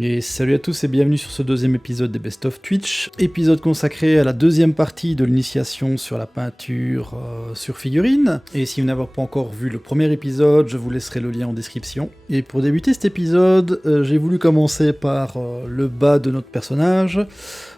Et salut à tous et bienvenue sur ce deuxième épisode des Best of Twitch, épisode consacré à la deuxième partie de l'initiation sur la peinture sur figurine. Et si vous n'avez pas encore vu le premier épisode, je vous laisserai le lien en description. Et pour débuter cet épisode, j'ai voulu commencer par le bas de notre personnage.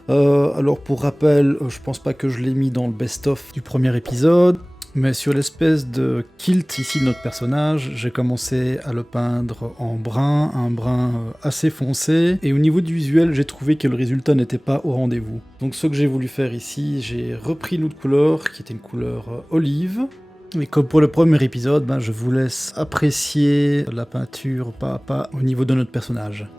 Alors pour rappel, je pense pas que je l'ai mis dans le Best of du premier épisode. Mais sur l'espèce de kilt ici de notre personnage, j'ai commencé à le peindre en brun, un brun assez foncé, et au niveau du visuel, j'ai trouvé que le résultat n'était pas au rendez-vous. Donc ce que j'ai voulu faire ici, j'ai repris une autre couleur, qui était une couleur olive, et comme pour le premier épisode, je vous laisse apprécier la peinture pas à pas au niveau de notre personnage.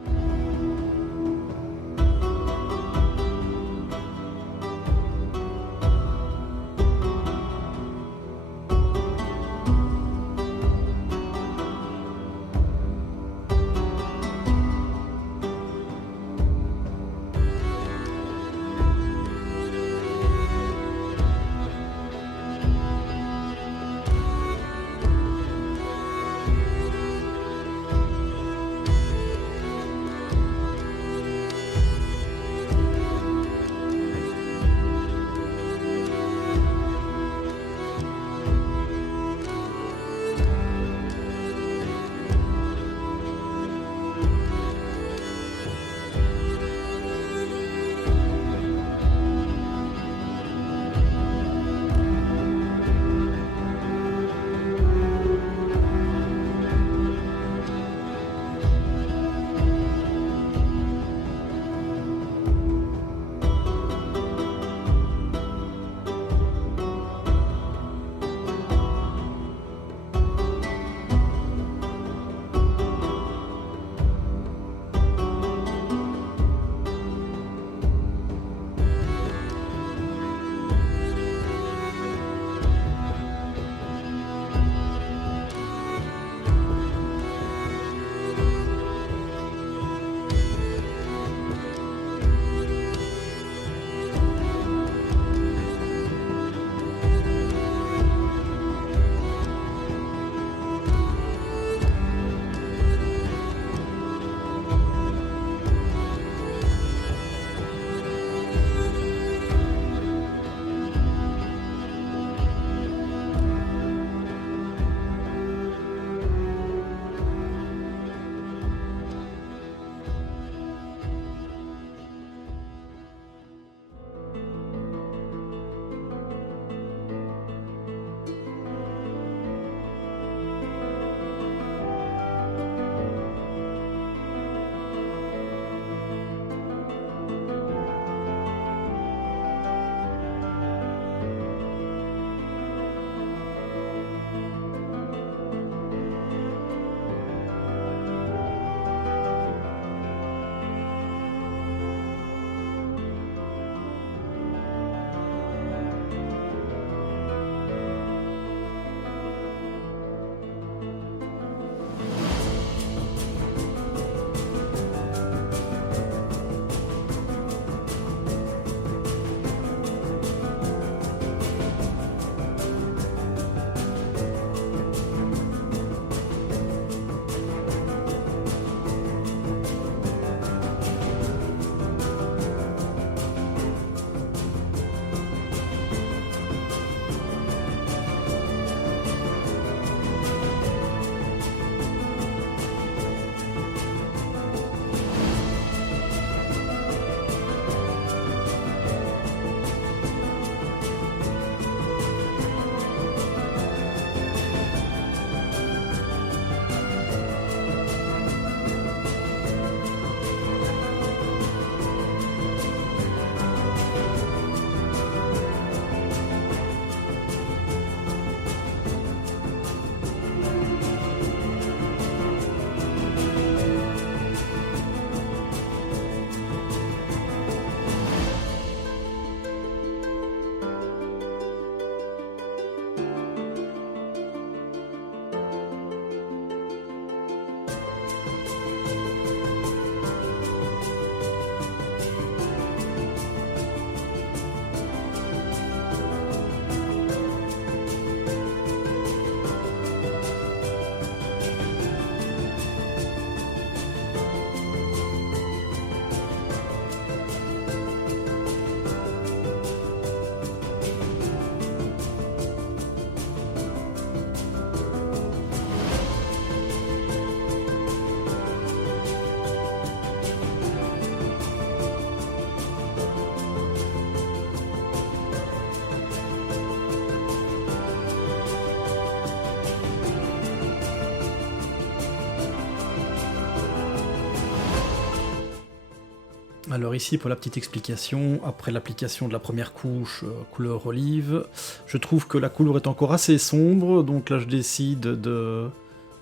Alors ici, pour la petite explication, après l'application de la première couche couleur olive, je trouve que la couleur est encore assez sombre, donc là je décide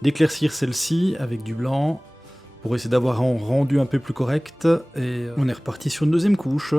d'éclaircir celle-ci avec du blanc, pour essayer d'avoir un rendu un peu plus correct, et on est reparti sur une deuxième couche.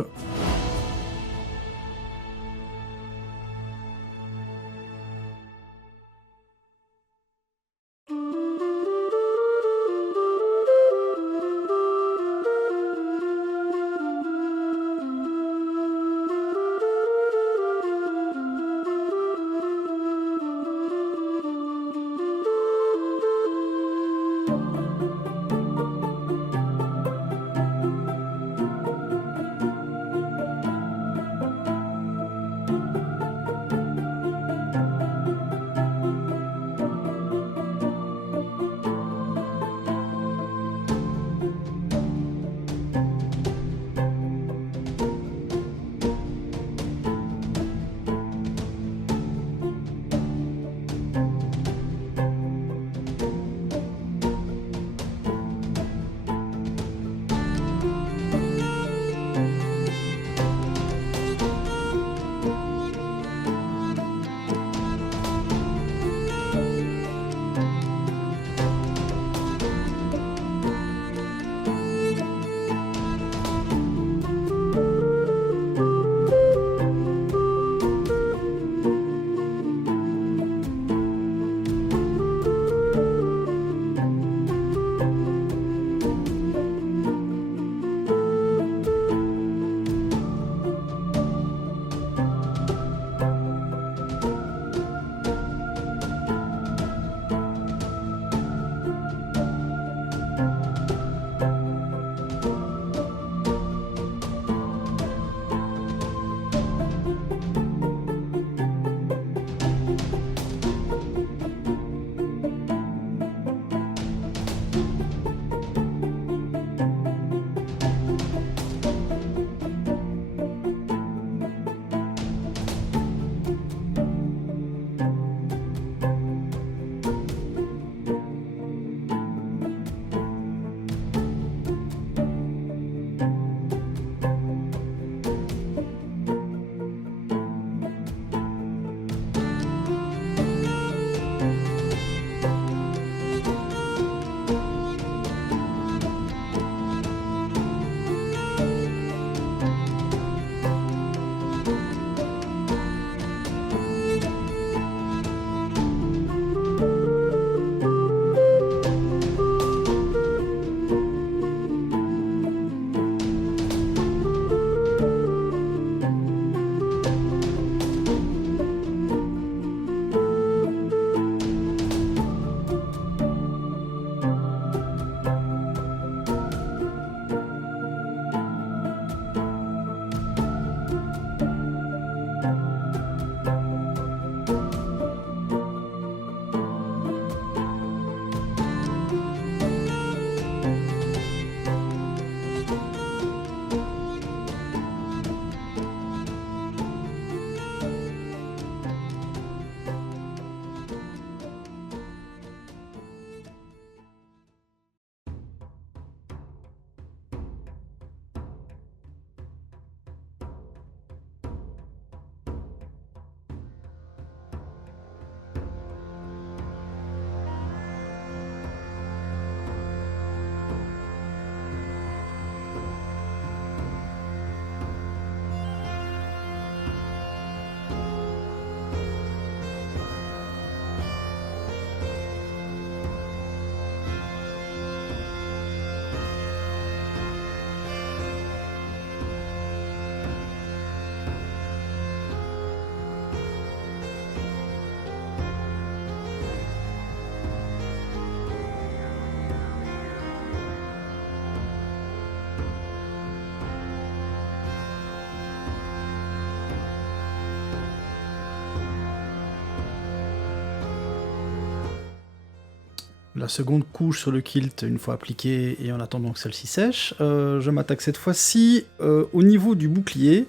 La seconde couche sur le kilt, une fois appliquée et en attendant que celle-ci sèche, je m'attaque cette fois-ci au niveau du bouclier.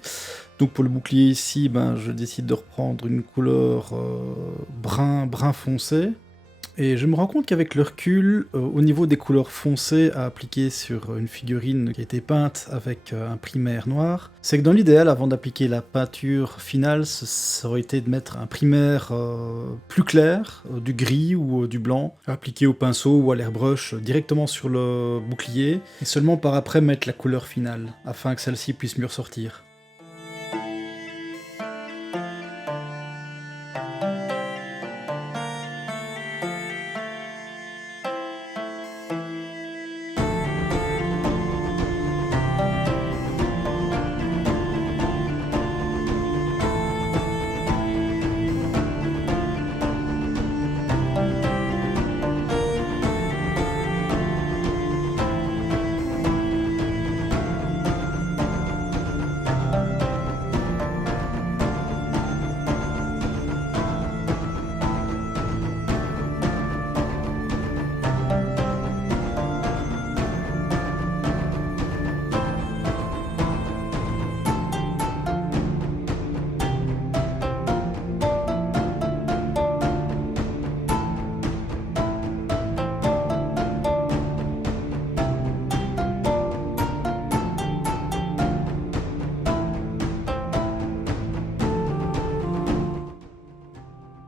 Donc pour le bouclier ici, je décide de reprendre une couleur brun foncé. Et je me rends compte qu'avec le recul, au niveau des couleurs foncées à appliquer sur une figurine qui a été peinte avec un primaire noir, c'est que dans l'idéal, avant d'appliquer la peinture finale, ça aurait été de mettre un primaire plus clair, du gris ou du blanc, appliqué au pinceau ou à l'airbrush directement sur le bouclier, et seulement par après mettre la couleur finale, afin que celle-ci puisse mieux ressortir.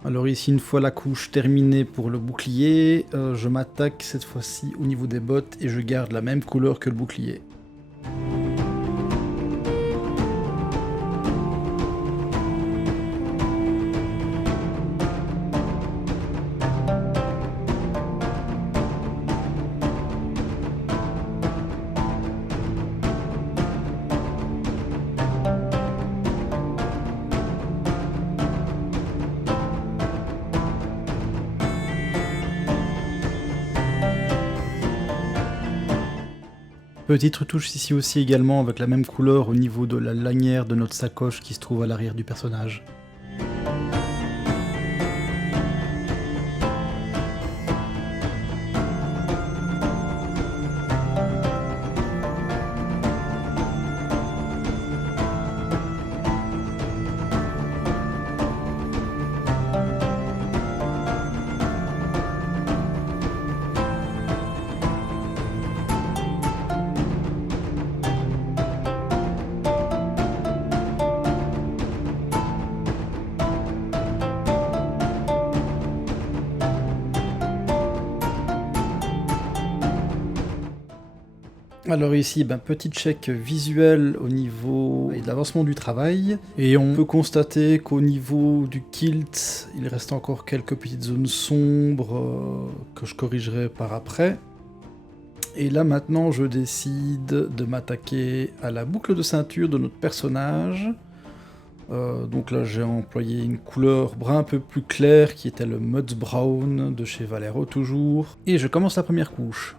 Alors ici, une fois la couche terminée pour le bouclier, je m'attaque cette fois-ci au niveau des bottes et je garde la même couleur que le bouclier. Petite retouche ici aussi également avec la même couleur au niveau de la lanière de notre sacoche qui se trouve à l'arrière du personnage. Alors ici, petit check visuel au niveau de l'avancement du travail, et on peut constater qu'au niveau du kilt, il reste encore quelques petites zones sombres que je corrigerai par après. Et là maintenant, je décide de m'attaquer à la boucle de ceinture de notre personnage. Donc là, j'ai employé une couleur brun un peu plus claire qui était le Muds Brown de chez Valero toujours. Et je commence la première couche.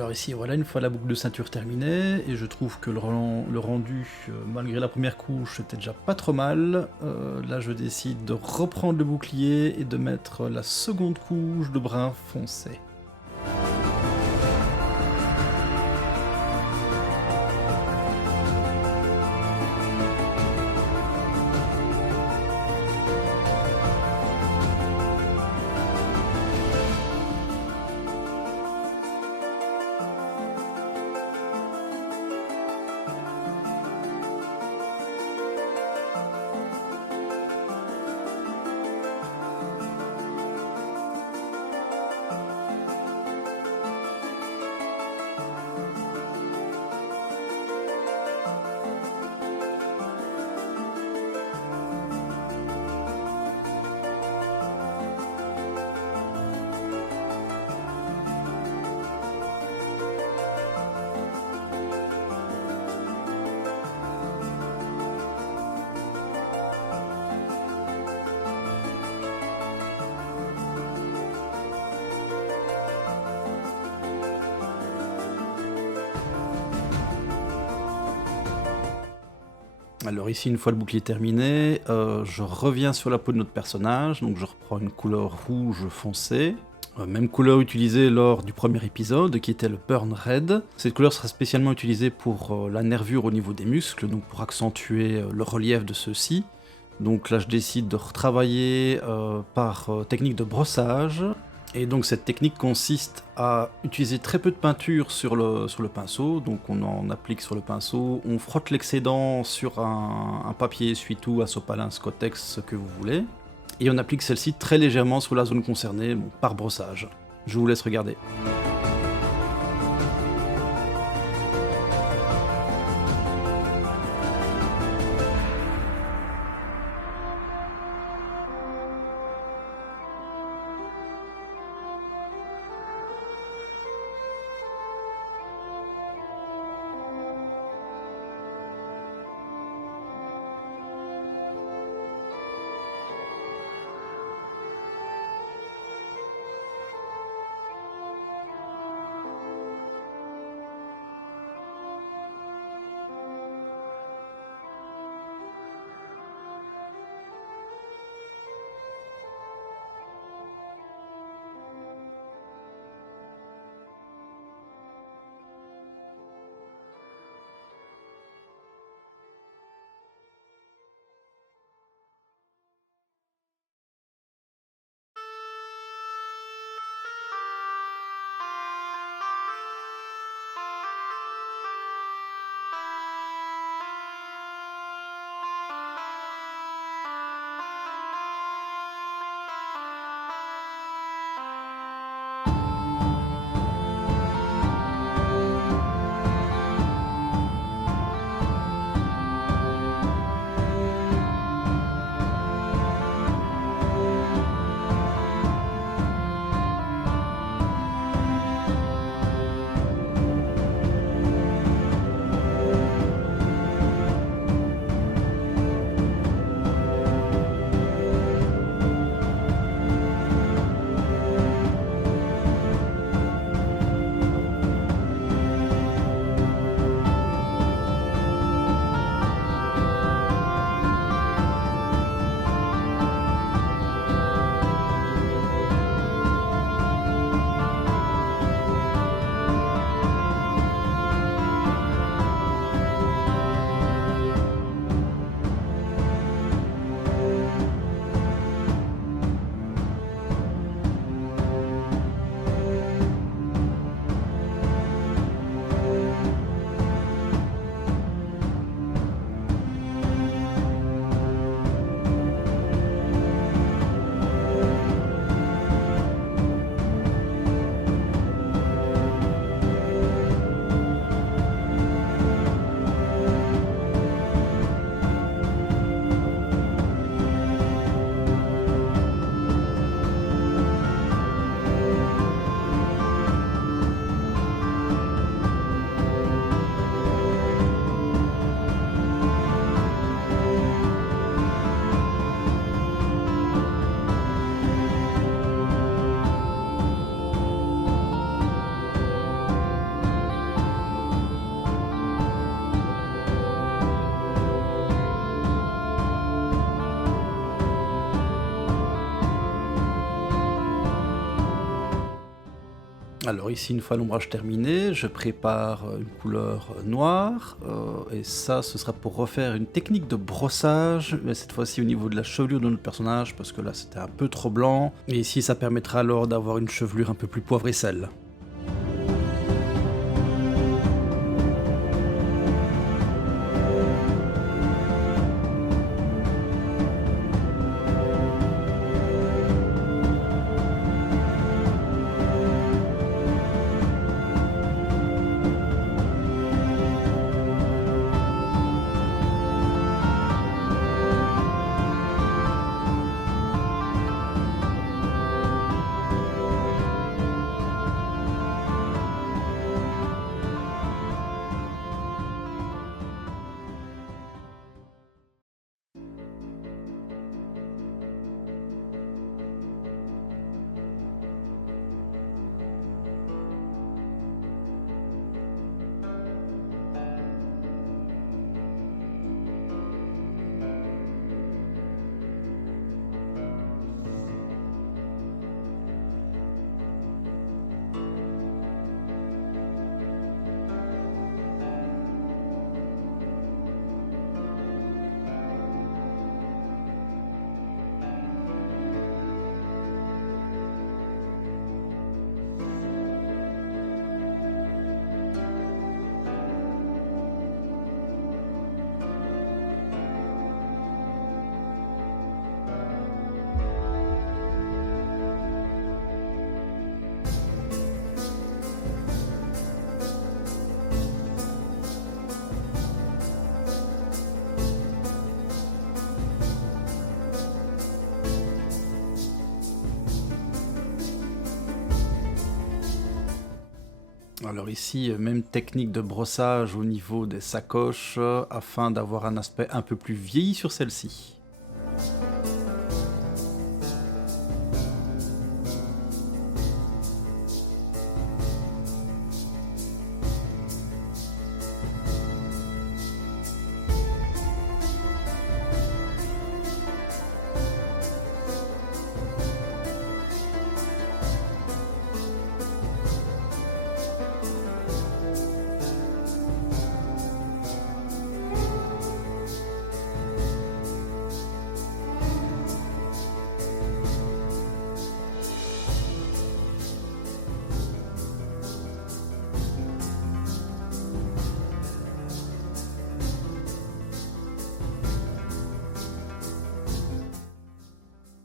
Alors ici, voilà, une fois la boucle de ceinture terminée, et je trouve que le rendu, malgré la première couche, était déjà pas trop mal. Là, je décide de reprendre le bouclier et de mettre la seconde couche de brun foncé. Alors ici, une fois le bouclier terminé, je reviens sur la peau de notre personnage, donc je reprends une couleur rouge foncé, même couleur utilisée lors du premier épisode, qui était le Burn Red. Cette couleur sera spécialement utilisée pour la nervure au niveau des muscles, donc pour accentuer le relief de ceux-ci. Donc là, je décide de retravailler par technique de brossage. Et donc cette technique consiste à utiliser très peu de peinture sur le pinceau, donc on en applique sur le pinceau, on frotte l'excédent sur un papier essuie-tout, un sopalin, Scottex, ce que vous voulez, et on applique celle-ci très légèrement sur la zone concernée, par brossage. Je vous laisse regarder. Alors ici, une fois l'ombrage terminé, je prépare une couleur noire, et ça, ce sera pour refaire une technique de brossage, mais cette fois-ci au niveau de la chevelure de notre personnage, parce que là c'était un peu trop blanc, et ici ça permettra alors d'avoir une chevelure un peu plus poivre et sel. Alors ici, même technique de brossage au niveau des sacoches, afin d'avoir un aspect un peu plus vieilli sur celle-ci.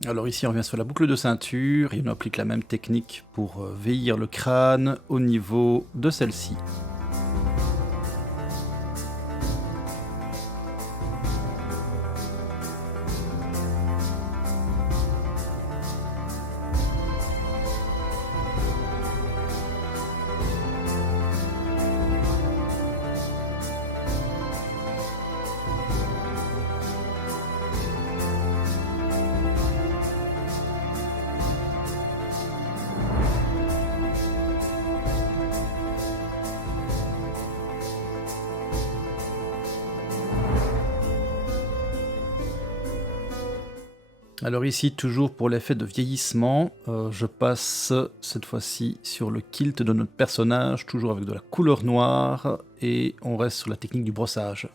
Alors ici on revient sur la boucle de ceinture et on applique la même technique pour vieillir le crâne au niveau de celle-ci. Alors ici, toujours pour l'effet de vieillissement, je passe cette fois-ci sur le kilt de notre personnage, toujours avec de la couleur noire, et on reste sur la technique du brossage.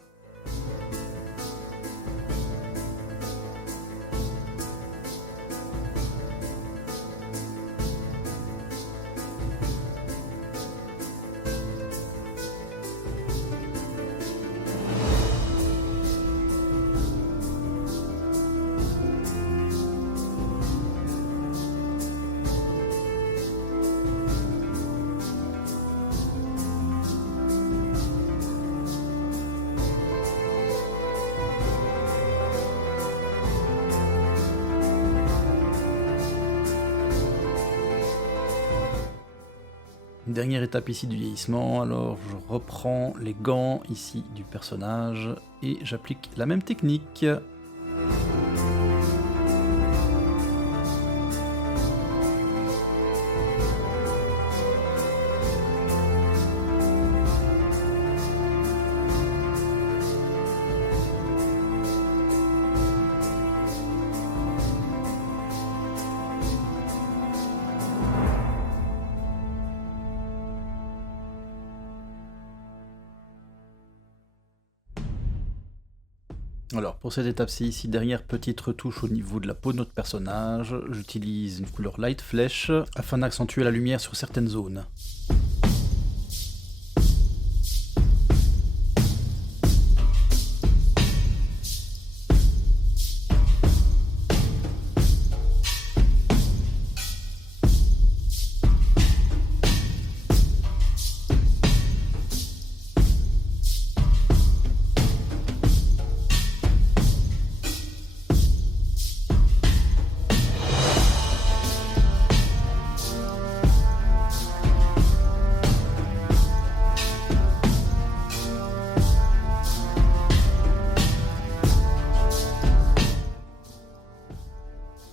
Dernière étape ici du vieillissement, alors je reprends les gants ici du personnage et j'applique la même technique. Alors pour cette étape-ci, ici, dernière petite retouche au niveau de la peau de notre personnage, j'utilise une couleur light flèche afin d'accentuer la lumière sur certaines zones.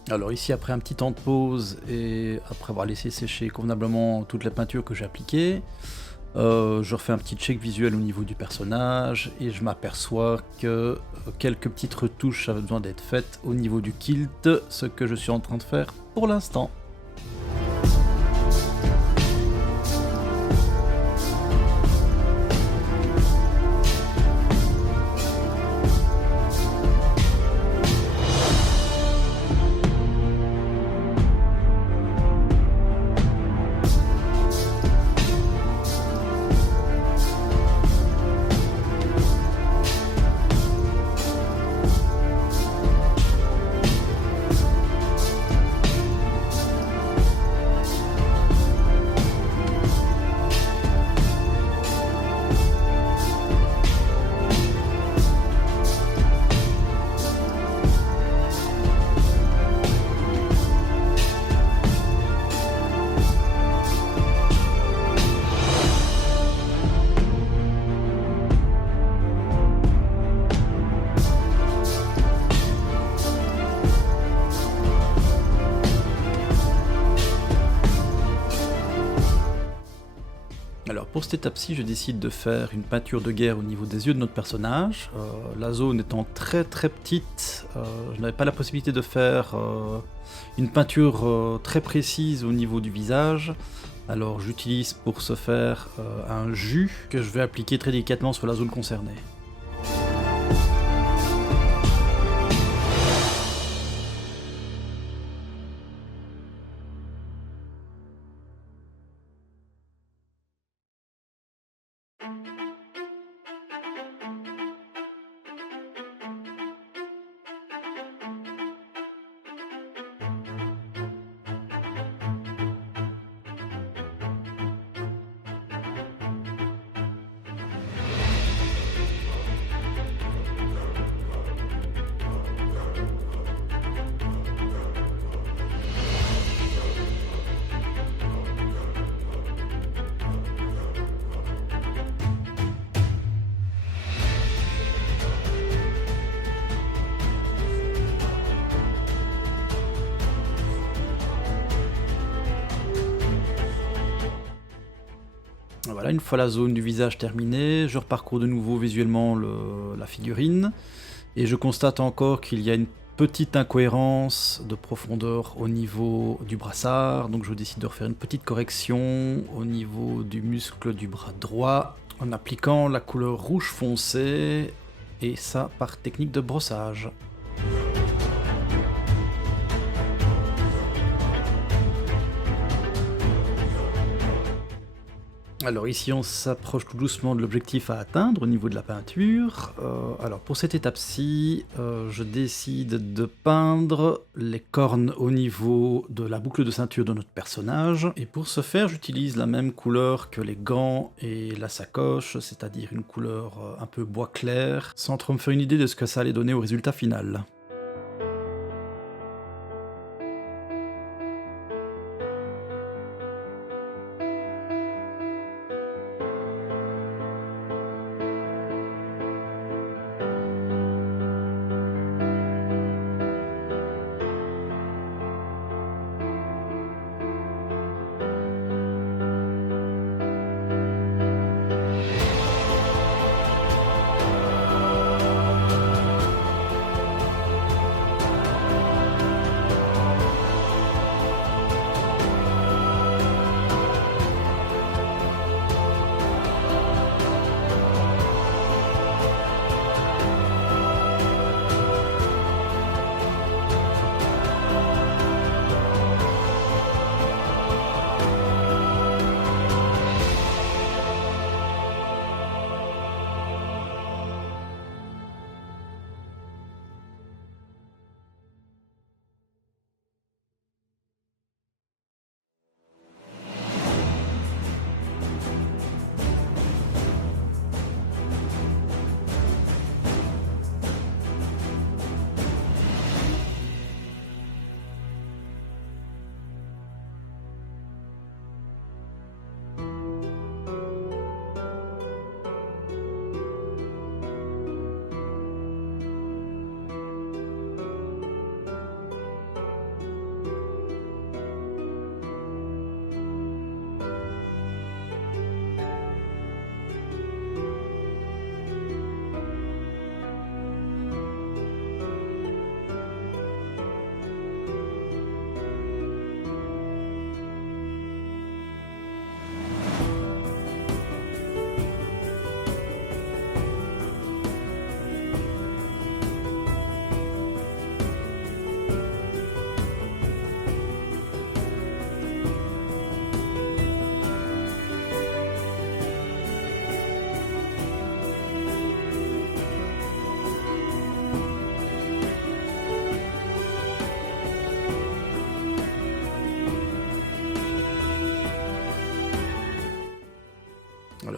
Alors ici, après un petit temps de pause et après avoir laissé sécher convenablement toute la peinture que j'ai appliquée, je refais un petit check visuel au niveau du personnage et je m'aperçois que quelques petites retouches avaient besoin d'être faites au niveau du kilt, ce que je suis en train de faire pour l'instant. Alors pour cette étape-ci, je décide de faire une peinture de guerre au niveau des yeux de notre personnage. La zone étant très très petite, je n'avais pas la possibilité de faire une peinture très précise au niveau du visage. Alors j'utilise pour ce faire un jus que je vais appliquer très délicatement sur la zone concernée. Voilà, une fois la zone du visage terminée, je reparcours de nouveau visuellement la figurine, et je constate encore qu'il y a une petite incohérence de profondeur au niveau du brassard, donc je décide de refaire une petite correction au niveau du muscle du bras droit, en appliquant la couleur rouge foncé, et ça par technique de brossage. Alors ici on s'approche tout doucement de l'objectif à atteindre au niveau de la peinture. Alors pour cette étape-ci, je décide de peindre les cornes au niveau de la boucle de ceinture de notre personnage. Et pour ce faire, j'utilise la même couleur que les gants et la sacoche, c'est-à-dire une couleur un peu bois clair, sans trop me faire une idée de ce que ça allait donner au résultat final.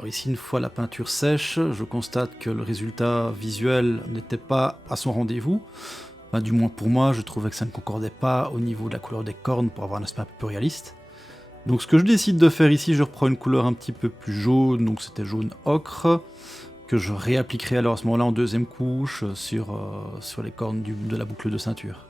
ici, une fois la peinture sèche, je constate que le résultat visuel n'était pas à son rendez-vous. Enfin, du moins pour moi, je trouvais que ça ne concordait pas au niveau de la couleur des cornes pour avoir un aspect un peu plus réaliste. Donc ce que je décide de faire ici, je reprends une couleur un petit peu plus jaune, donc c'était jaune ocre, que je réappliquerai alors à ce moment-là en deuxième couche sur les cornes de la boucle de ceinture.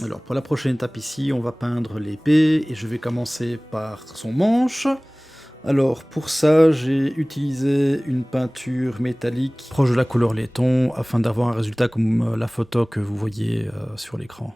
Alors pour la prochaine étape ici, on va peindre l'épée et je vais commencer par son manche. Alors pour ça, j'ai utilisé une peinture métallique proche de la couleur laiton afin d'avoir un résultat comme la photo que vous voyez sur l'écran.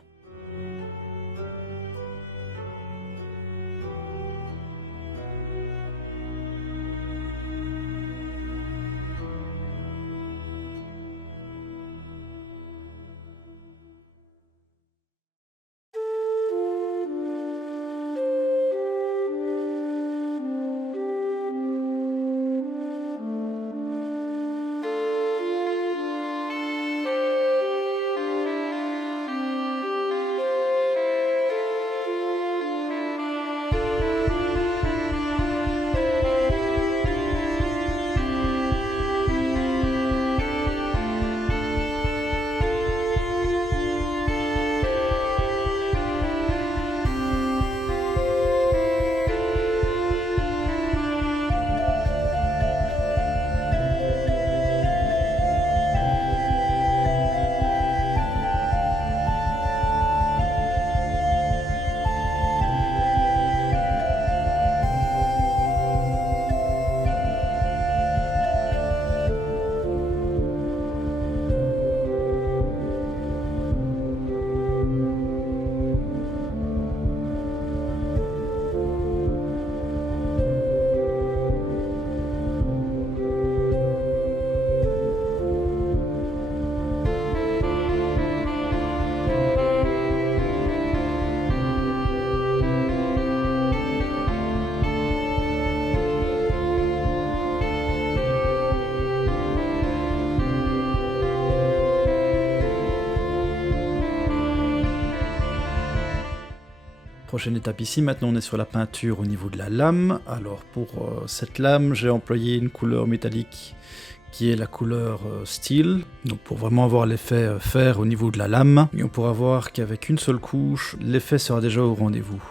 Prochaine étape ici, maintenant on est sur la peinture au niveau de la lame. Alors pour cette lame, j'ai employé une couleur métallique qui est la couleur steel, donc pour vraiment avoir l'effet fer au niveau de la lame. Et on pourra voir qu'avec une seule couche, l'effet sera déjà au rendez-vous.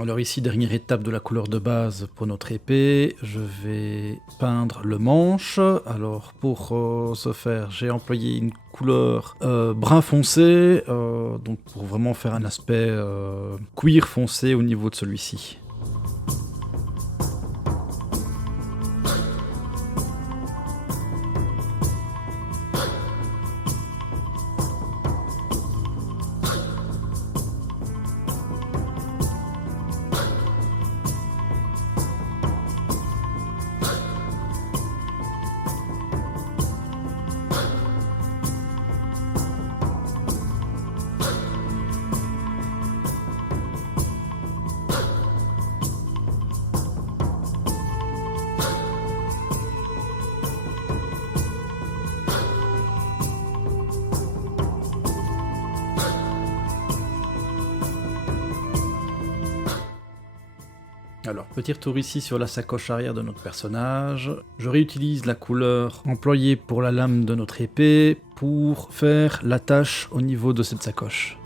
Alors ici, dernière étape de la couleur de base pour notre épée, je vais peindre le manche. Alors pour ce faire, j'ai employé une couleur brun foncé, donc pour vraiment faire un aspect cuir foncé au niveau de celui-ci. Alors, petit retour ici sur la sacoche arrière de notre personnage. Je réutilise la couleur employée pour la lame de notre épée pour faire l'attache au niveau de cette sacoche.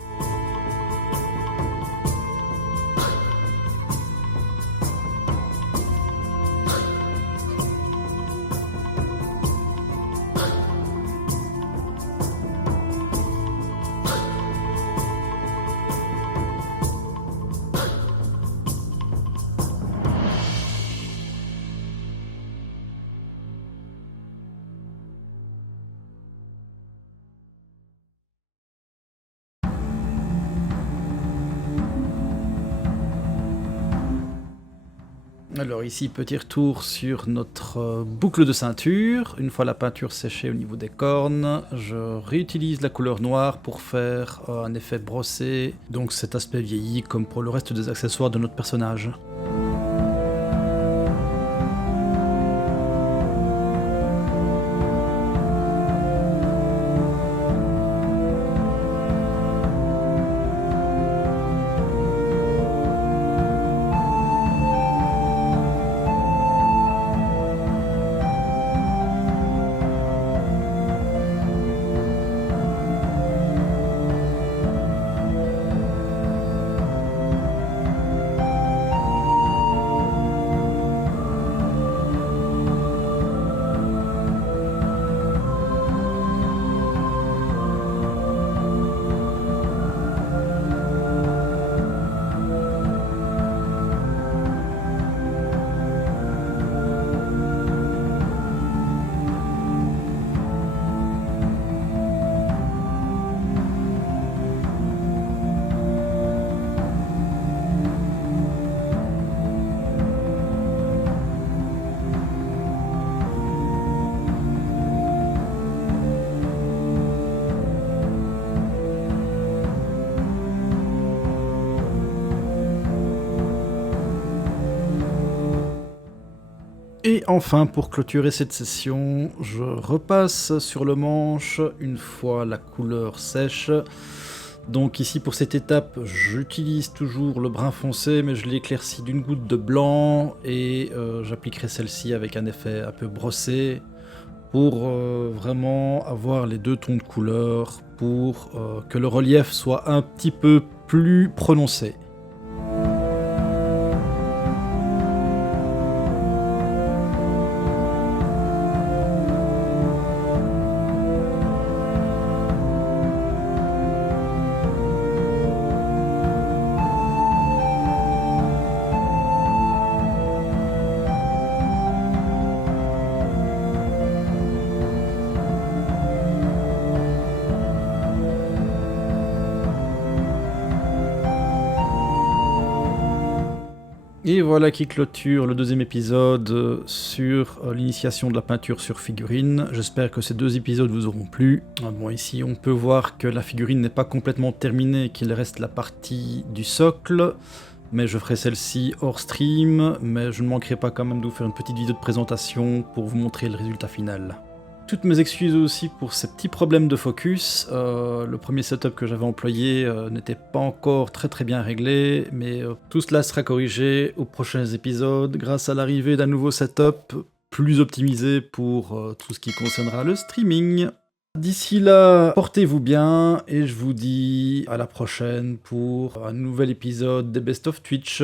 Alors ici, petit retour sur notre boucle de ceinture. Une fois la peinture séchée au niveau des cornes, je réutilise la couleur noire pour faire un effet brossé, donc cet aspect vieilli comme pour le reste des accessoires de notre personnage. Et enfin, pour clôturer cette session, je repasse sur le manche une fois la couleur sèche. Donc ici pour cette étape, j'utilise toujours le brun foncé, mais je l'éclaircis d'une goutte de blanc et j'appliquerai celle-ci avec un effet un peu brossé pour vraiment avoir les deux tons de couleur pour que le relief soit un petit peu plus prononcé. Et voilà qui clôture le deuxième épisode sur l'initiation de la peinture sur figurine. J'espère que ces deux épisodes vous auront plu. Bon, ici on peut voir que la figurine n'est pas complètement terminée, qu'il reste la partie du socle, mais je ferai celle-ci hors stream, mais je ne manquerai pas quand même de vous faire une petite vidéo de présentation pour vous montrer le résultat final. Toutes mes excuses aussi pour ces petits problèmes de focus. Le premier setup que j'avais employé n'était pas encore très bien réglé, mais tout cela sera corrigé aux prochains épisodes grâce à l'arrivée d'un nouveau setup plus optimisé pour tout ce qui concernera le streaming. D'ici là, portez-vous bien et je vous dis à la prochaine pour un nouvel épisode des Best of Twitch.